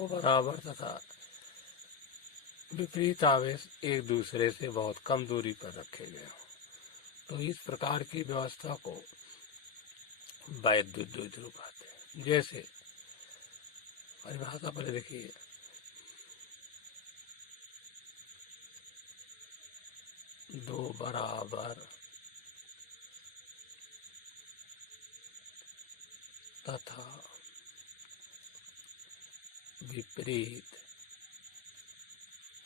दो बराबर तथा विपरीत आवेश एक दूसरे से बहुत कम दूरी पर रखे गए हों तो इस प्रकार की व्यवस्था को वैद्युत द्विध्रुव कहते हैं। जैसे परिभाषा पहले देखिए, दो बराबर तथा विपरीत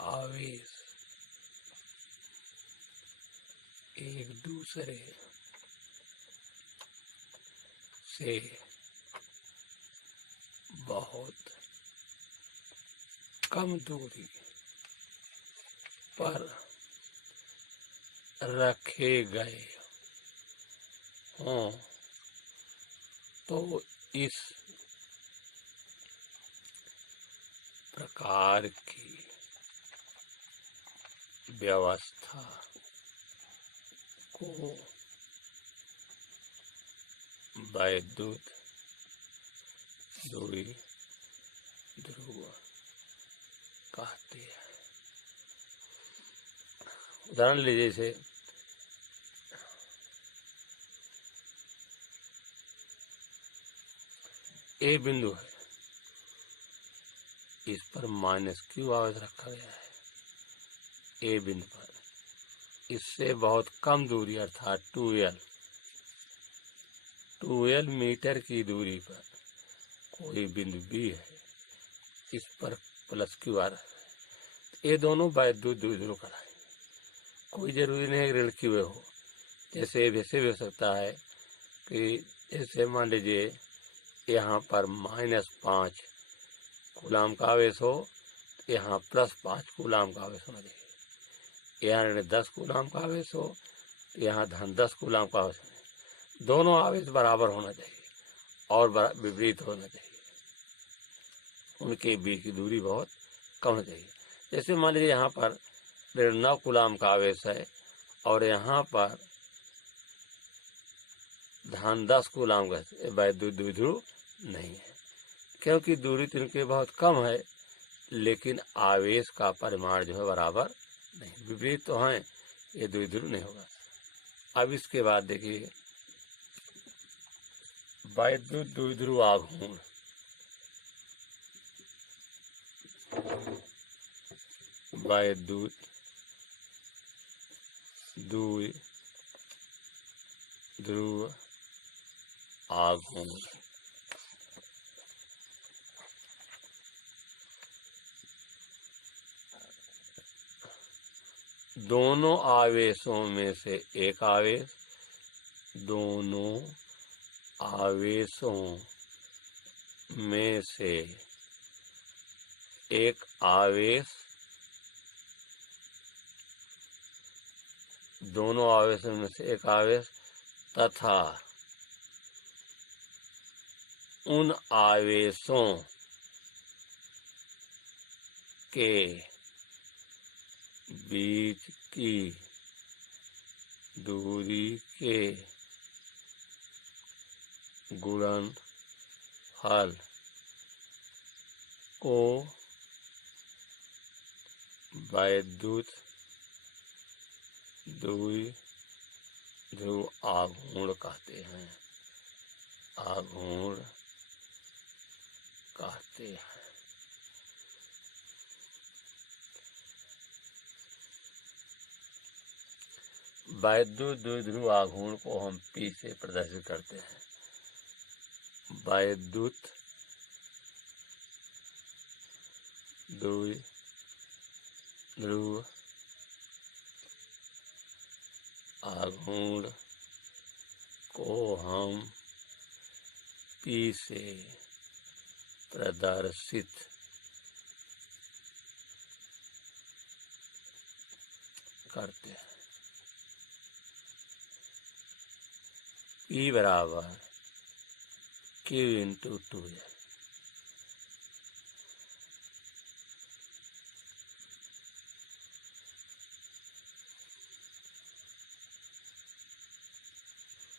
आवेश एक दूसरे से बहुत कम दूरी पर रखे गए हों तो इस प्रकार की व्यवस्था को वैद्युत द्विध्रुव कहते हैं। उदाहरण लीजिए, जैसे ए बिंदु है, इस पर -q आवेश रखा गया है। ए बिंदु पर इससे बहुत कम दूरी अर्थात 2l मीटर की दूरी पर कोई बिंदु बी है, इस पर +q आ रहा है। ये दोनों वैद्युत द्विध्रुव कहलाएंगे। कोई जरूरी नहीं है ऋण q हो। जैसे वैसे भी हो सकता है कि जैसे मान लीजिए यहाँ पर -5 कूलाम का आवेश हो, यहाँ +5 कूलाम का आवेश होना चाहिए। यहाँ ऋण 10 कूलाम का आवेश हो, यहाँ -10 कूलाम का आवेश होना चाहिए। दोनों आवेश बराबर होना चाहिए और विपरीत होना चाहिए। उनके बीच की दूरी बहुत कम होनी चाहिए। जैसे मान लीजिए यहाँ पर ऋण 9 कूलाम का आवेश है और यहाँ पर -10 कूलाम का, वैद्युत द्विध्रुव नहीं है, क्योंकि दूरी तो इनके बहुत कम है, लेकिन आवेश का परिमाण जो है बराबर नहीं, विपरीत तो हैं, ये द्विध्रुव नहीं होगा। अब इसके बाद देखिए वैद्युत द्विध्रुव आघूर्ण। वैद्युत द्विध्रुव आघूर्ण दोनों आवेशों में से एक आवेश, दोनों आवेशों में से एक आवेश, दोनों आवेशों में से एक आवेश तथा उन आवेशों के बीच की दूरी के गुणनफल को वैद्युत द्विध्रुव आघूर्ण कहते हैं। आघूर्ण कहते हैं। वैद्युत द्विध्रुव आघूर्ण को हम P से प्रदर्शित करते हैं। वैद्युत द्विध्रुव आघूर्ण को हम P से प्रदर्शित करते हैं। P बराबर Q × 2L।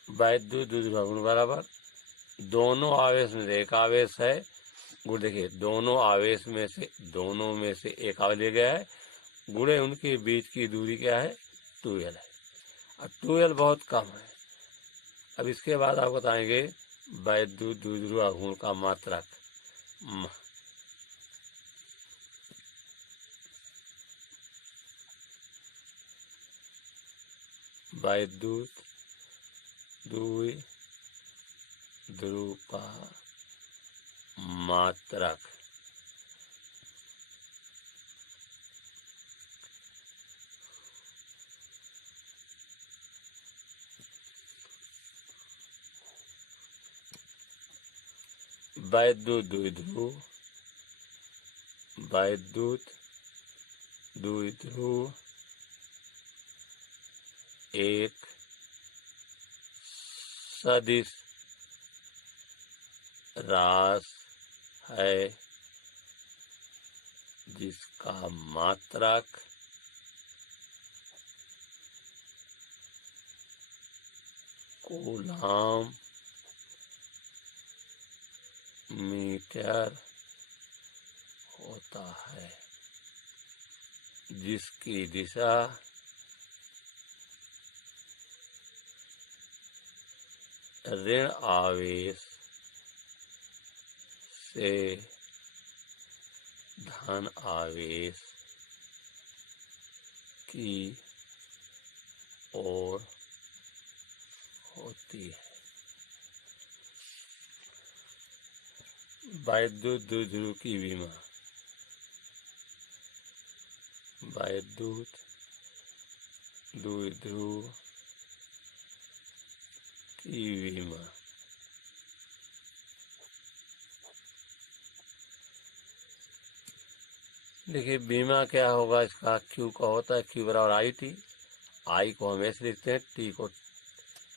वैद्युत द्विध्रुव आघूर्ण बराबर दोनों आवेश में एक आवेश है, गुण देखिए, दोनों में से एक आवेश ले गया है, गुणे उनके बीच की दूरी क्या है, 2l है। अब 2l बहुत कम है। अब इसके बाद आप बताएंगे वैद्युत द्विध्रुव आघूर्ण का मात्रक। वैद्युत द्विध्रुव का मात्रक वैद्युत द्विध्रुव एक सदिश राशि है जिसका मात्रक कूलॉम मीटर होता है, जिसकी दिशा ऋण आवेश से धन आवेश की ओर होती है। वैद्युत द्विध्रुव की विमा, वैद्युत द्विध्रुव की विमा देखिए, बीमा क्या होगा इसका, क्यू का होता है क्यू बराबर आई टी, आई को हम ऐसे लिखते हैं, टी को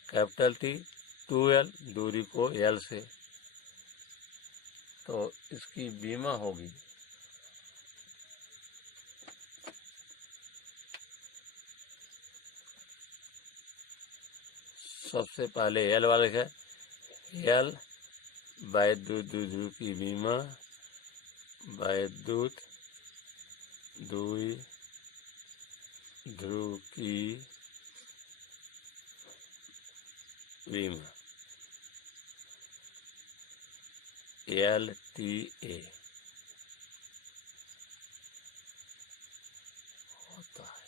कैपिटल टी, 2l दूरी को l से, तो इसकी बीमा होगी सबसे पहले l वाले है, l वैद्युत द्विध्रुव की बीमा, वैद्युत द्विध्रुव की बीमा LTA होता है।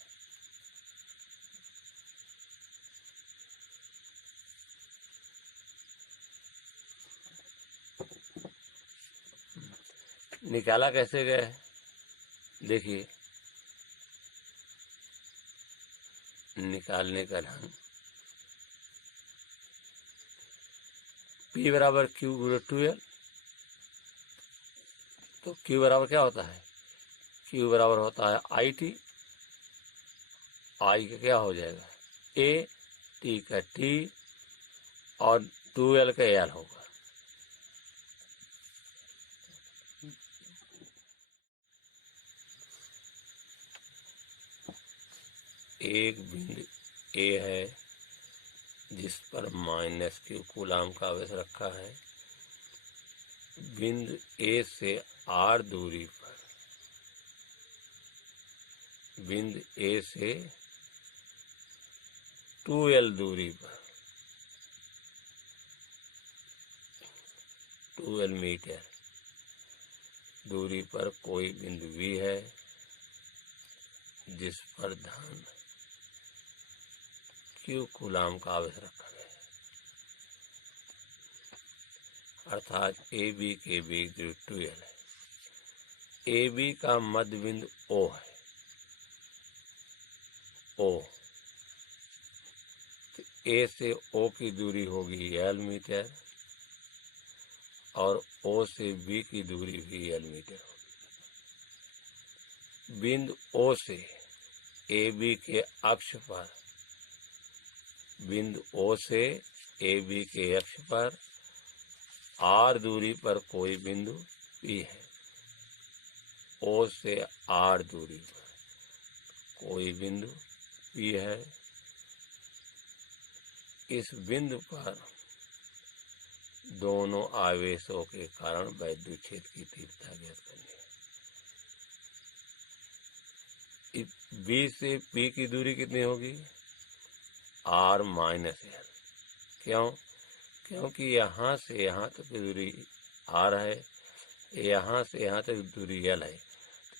निकाला कैसे गए, देखिए निकालने का ढंग, P बराबर Q गुणे 2l, तो Q बराबर क्या होता है, Q बराबर होता है IT, I का क्या हो जाएगा A, T का T और 2l का L होगा। एक बिंदु A है जिस पर -Q कूलाम का आवेश रखा है, बिंदु A से R दूरी पर, बिंदु A से 2l दूरी पर, 2l मीटर दूरी पर कोई बिंदु B है जिस पर धन Q कूलाम का आवेश रखा गया है, अर्थात AB के बीच दूरी 2l है। AB का मध्य बिंदु O है, O, तो A से O की दूरी होगी l मीटर और O से B की दूरी भी l मीटर होगी। बिंदु O से AB के अक्ष पर, बिंदु O से AB के अक्ष पर R दूरी पर कोई बिंदु P है, O से R दूरी पर कोई बिंदु P है। इस बिंदु पर दोनों आवेशों के कारण वैद्युत क्षेत्र की तीव्रता ज्ञात करनी है। बी से पी की दूरी कितनी होगी? r minus L. क्यों? क्योंकि यहाँ से यहाँ तक की दूरी r है, यहाँ से यहाँ तक दूरी l है।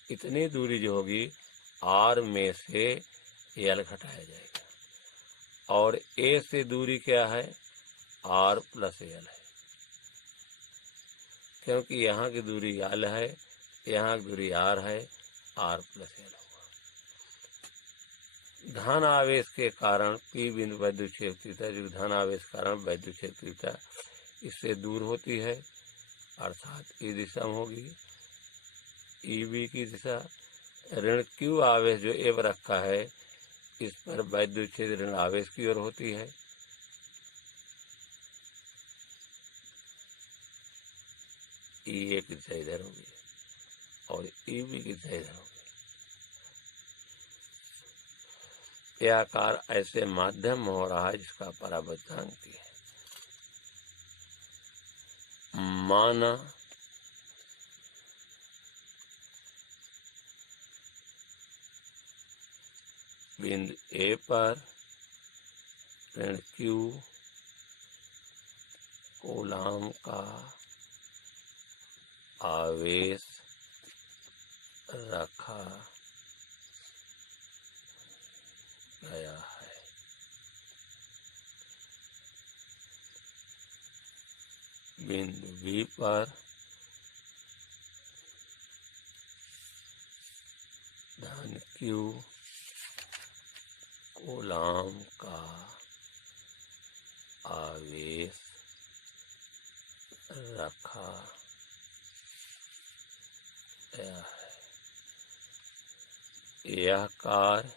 इतनी दूरी जो होगी r में से l घटाया जाएगा और a से दूरी क्या है? r प्लस l है। क्योंकि यहाँ की दूरी l है, यहाँ की दूरी r है, r प्लस l होगा। धन आवेश के कारण P बिंदु वैद्युत क्षेत्र तीव्रता, जो धन आवेश के कारण वैद्युत क्षेत्र तीव्रता इससे दूर होती है, अर्थात इस दिशा में होगी EB की दिशा। ऋण Q आवेश जो एव रखा है, इस पर वैद्युत क्षेत्र ऋण आवेश की ओर होती है। EA की दिशा इधर होगी और EB की दिशा इधर होगी। यह आकार ऐसे माध्यम में हो रहा है जिसका परावर्तनांक है। माना बिंदु A पर ऋण Q कूलाम का आवेश रखा गया है। बिंदु B पर धन Q कूलाम का आवेश रखा गया है। यह कार्य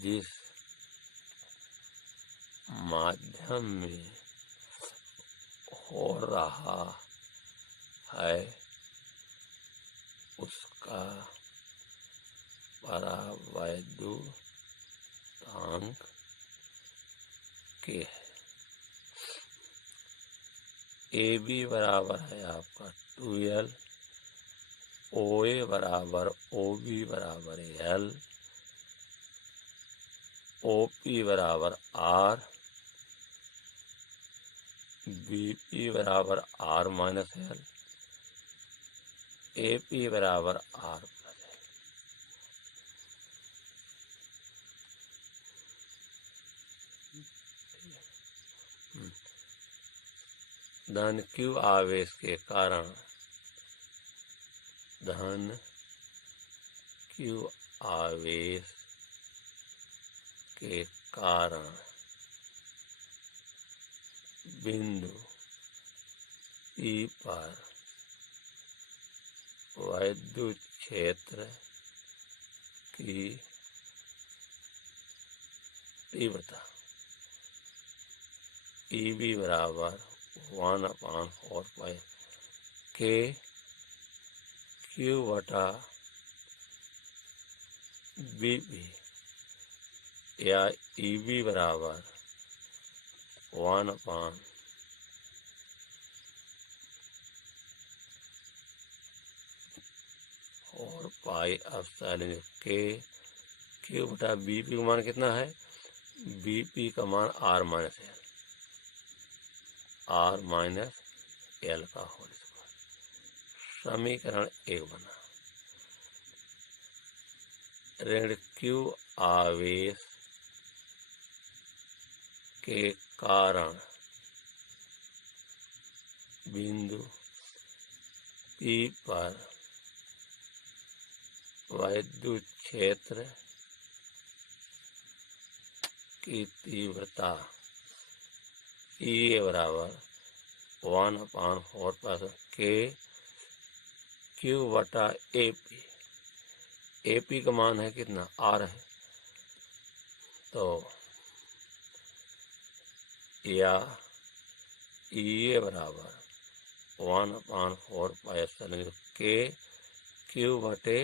जिस माध्यम में हो रहा है उसका परावैद्युतांक के है। AB बराबर है आपका 2L, OA बराबर OB बराबर L, OP बराबर R, BP बराबर R माइनस L, AP बराबर R प्लस L। धन Q आवेश के कारण धन Q आवेश के कारण बिंदु P पर वैद्युत क्षेत्र की तीव्रता EB बराबर 1/4 के Q बटा BP या EB बराबर 1/4 पाई एप्सिलॉन के Q बटा BP का मान कितना है? BP का मान R माइनस L का होल स्क्वायर। समीकरण 1 बना। ऋण Q आवेश के कारण बिंदु P पर वैद्युत क्षेत्र की तीव्रता EA बराबर 1/4 के Q बटा AP का मान है कितना? R है। तो या EA बराबर 1/4 के Q बटे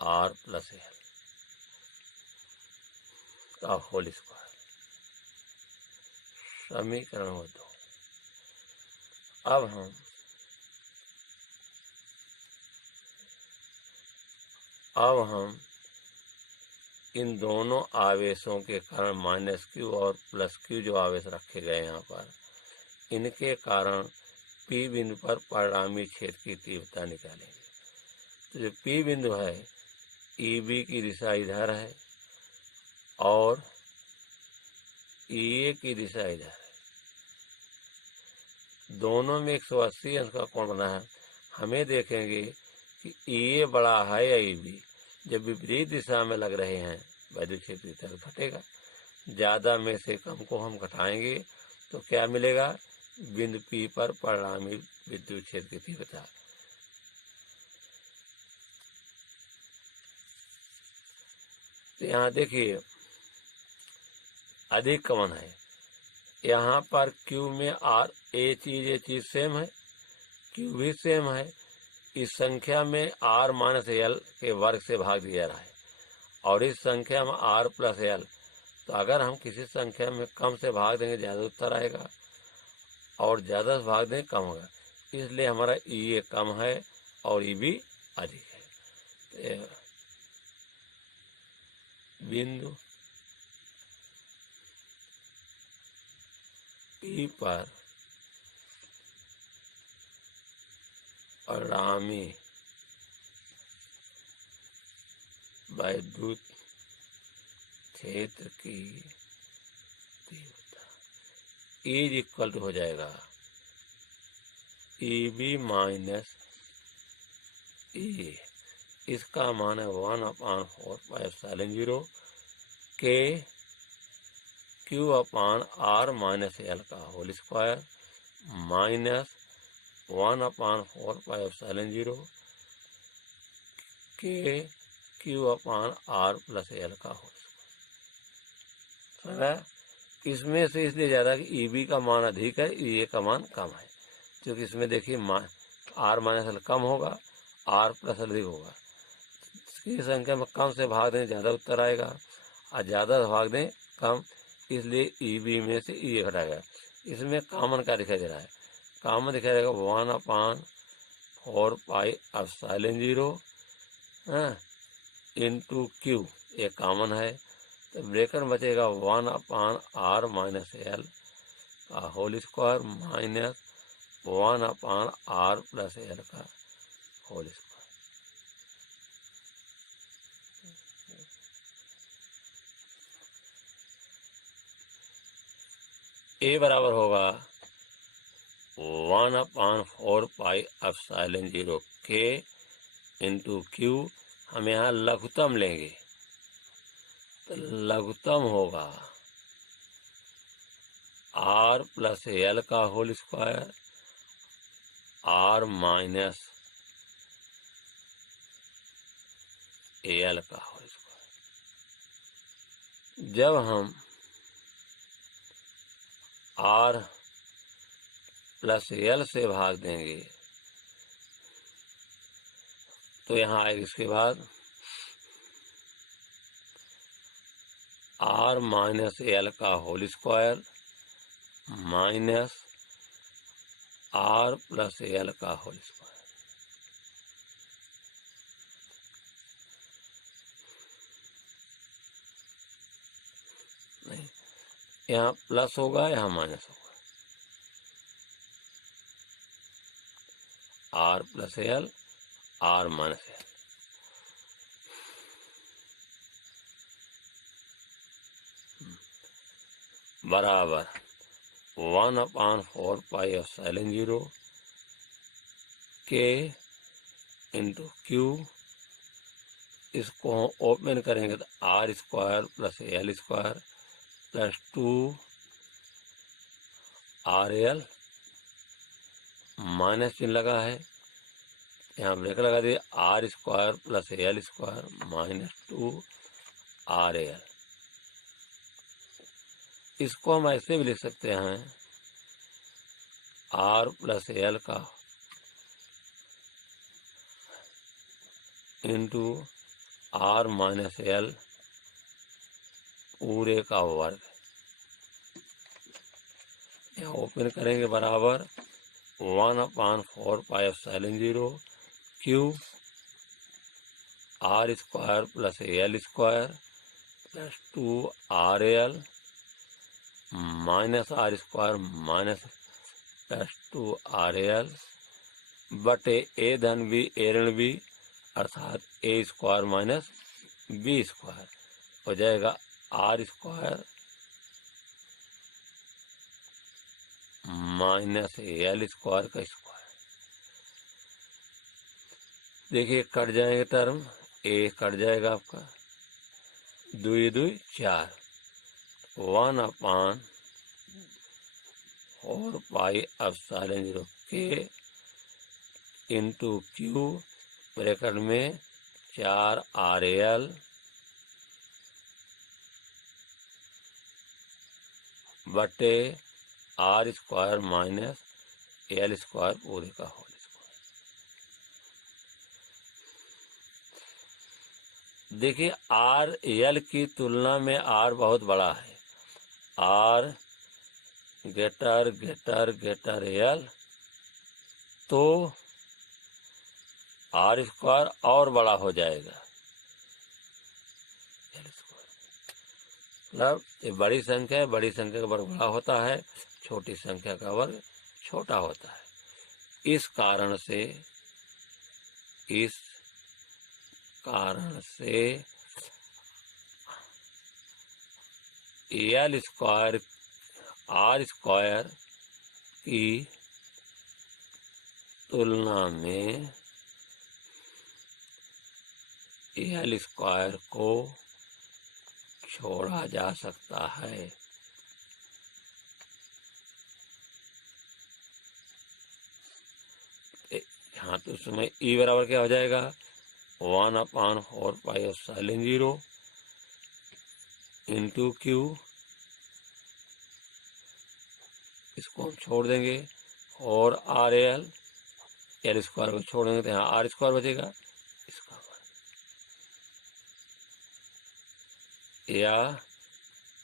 R प्लस L का होल स्क्वायर। समीकरण 2। अब हम इन दोनों आवेशों के कारण माइनस क्यू और प्लस क्यू जो आवेश रखे गए यहाँ पर, इनके कारण पी बिंदु पर परिणामी क्षेत्र की तीव्रता निकालेंगे। तो जो पी बिंदु है, ईबी की दिशा इधर है और ईए की दिशा इधर है। दोनों में 180 अंश का कोण बना है। हमें देखेंगे कि ईए बड़ा है या ईबी। जब विपरीत दिशा में लग रहे हैं, वैद्युत क्षेत्र की तरफ घटेगा। ज्यादा में से कम को हम घटाएंगे तो क्या मिलेगा? बिंदु पी पर परिणामी विद्युत क्षेत्र की तीव्रता। तो यहाँ देखिए अधिक कमन है। यहाँ पर Q में R ये चीज सेम है, Q भी सेम है। इस संख्या में R माइनस एल के वर्ग से भाग दिया रहा है और इस संख्या में R प्लस एल। तो अगर हम किसी संख्या में कम से भाग देंगे ज्यादा उत्तर आएगा और ज्यादा से भाग देंगे कम होगा। इसलिए हमारा E कम है और EB अधिक है। तो बिंदु P पर परिणामी वैद्युत क्षेत्र की तीव्रता इज इक्वल टू हो जाएगा EB माइनस EA। इसका मान है 1/4πε0 के Q/R माइनस एल का होल स्क्वायर माइनस 1/4πε0 के Q/R प्लस एल का होल स्क्वायर। इसमें से इसलिए ज्यादा कि EB का मान अधिक है, EA का मान कम है। क्योंकि इसमें देखिए R माइनस एल कम होगा, R प्लस एल अधिक होगा। इसकी संख्या में कम से भाग दें ज्यादा उत्तर आएगा और ज्यादा से भाग दें कम, इसलिए EB में से EA घटाएगा। इसमें कॉमन क्या दिखाई दे रहा है? कॉमन दिखाई देगा 1/4πε0 इंटू Q, ये कॉमन है। तो ब्रेकर बचेगा 1/R माइनस एल का whole square minus 1/R plus L का होल स्क्वायर। ए बराबर होगा 1/4πε0 के इंटू Q। हम यहाँ लघुत्तम लेंगे तो लघुत्तम होगा R प्लस एल का whole square R minus L का होल स्क्वायर। जब हम R प्लस एल से भाग देंगे तो यहाँ आएगा इसके बाद R माइनस एल का whole square minus R plus L का होल स्क्वायर। नहीं, यहाँ प्लस होगा, यहाँ माइनस होगा। R plus L, R minus L. बराबर 1/4πε0 के इंटू Q। इसको ओपन करेंगे तो R square plus L square plus 2RL minus चिन्ह लगा है, यहाँ ब्रेकर लगा दिए R square plus L square minus 2RL। इसको हम ऐसे भी लिख सकते हैं R प्लस एल का इंटू R माइनस एल पूरे का वर्ग। यहाँ ओपन करेंगे बराबर 1/4πε0 Q R square plus L square plus 2RL minus R square minus plus 2RL बटे ए धन बी ए ऋण बी अर्थात ए स्क्वायर माइनस बी स्क्वायर हो जाएगा R square minus L square का स्क्वायर। देखिए कट जाएंगे टर्म, ए कट जाएगा आपका, 2 2 4 1/4πε0 के इंटू क्यू ब्रैकेट में 4RL बटे R square minus L square पूरे का होल स्क्वायर। देखिए आर एल की तुलना में आर बहुत बड़ा है, आर गेटर एल, तो आर स्क्वायर और बड़ा हो जाएगा एल स्क्वायर। मतलब ये बड़ी संख्या है, बड़ी संख्या का वर्ग बड़ा होता है, छोटी संख्या का वर्ग छोटा होता है। इस कारण से एल स्क्वायर आर स्क्वायर की तुलना में एल स्क्वायर को छोड़ा जा सकता है। हाँ, तो उसमें ई बराबर क्या हो जाएगा 1/4πε0 इंटू क्यू, इसको हम छोड़ देंगे, और आर एल स्क्वायर को छोड़ेंगे तो यहाँ आर स्क्वायर बचेगा, इसका या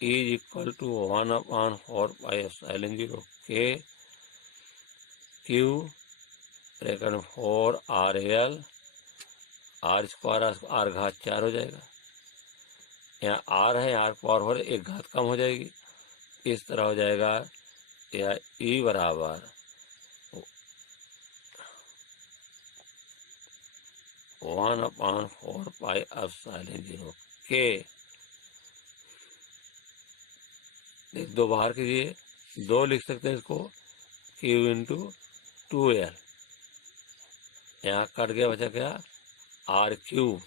इज इक्वल टू 1/4πε0 के Q bracket 4RL R square R घात 4 हो जाएगा, यहाँ आर है, आर पावर हो एक घात कम हो जाएगी, इस तरह हो जाएगा, या ई बराबर 1/4πε0 के, दो बाहर कीजिए, 2 लिख सकते हैं इसको, क्यू इंटू 2L, यहाँ कट गया, बचा क्या are Q,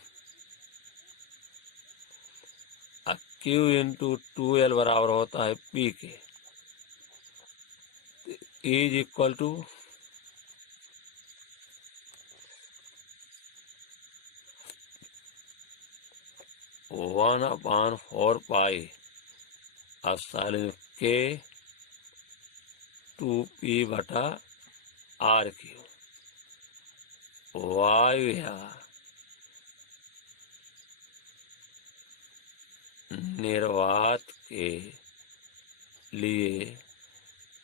Q into 2L बराबर होता है पी के, इज इक्वल टू 1/4πε0 के 2P बटा आर क्यू, वायु या निर्वात के लिए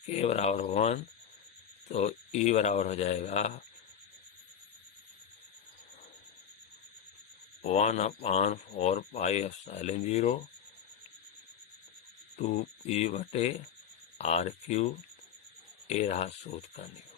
के बराबर 1, तो ई बराबर हो जाएगा 1/4πε0 2P बटे आर क्यू, ये रहा सूत्र का नियम।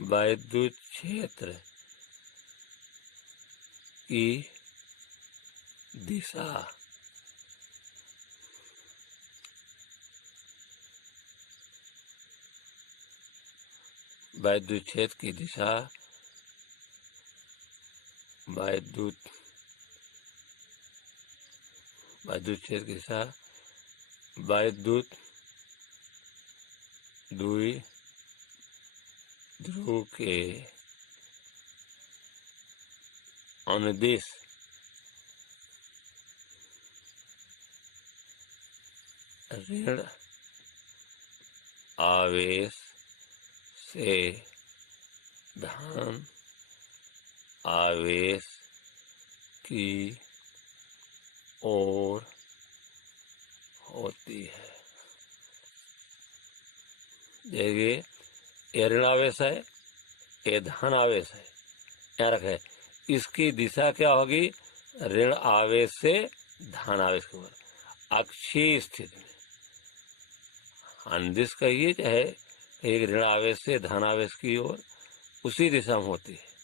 विद्युत क्षेत्र की दिशा विद्युत क्षेत्र की दिशा विद्युत क्षेत्र की दिशा विद्युत द्विध्रुव के अनुदिश ऋण आवेश से धन आवेश की ओर होती है। देखिए, ये ऋण आवेश है, ये धन आवेश है, क्या रखे, इसकी दिशा क्या होगी, ऋण आवेश से धन आवेश की ओर, अक्षीय स्थिति में। अनुदिश कहिए चाहे एक ऋण आवेश से धन आवेश की ओर, उसी दिशा में होती है।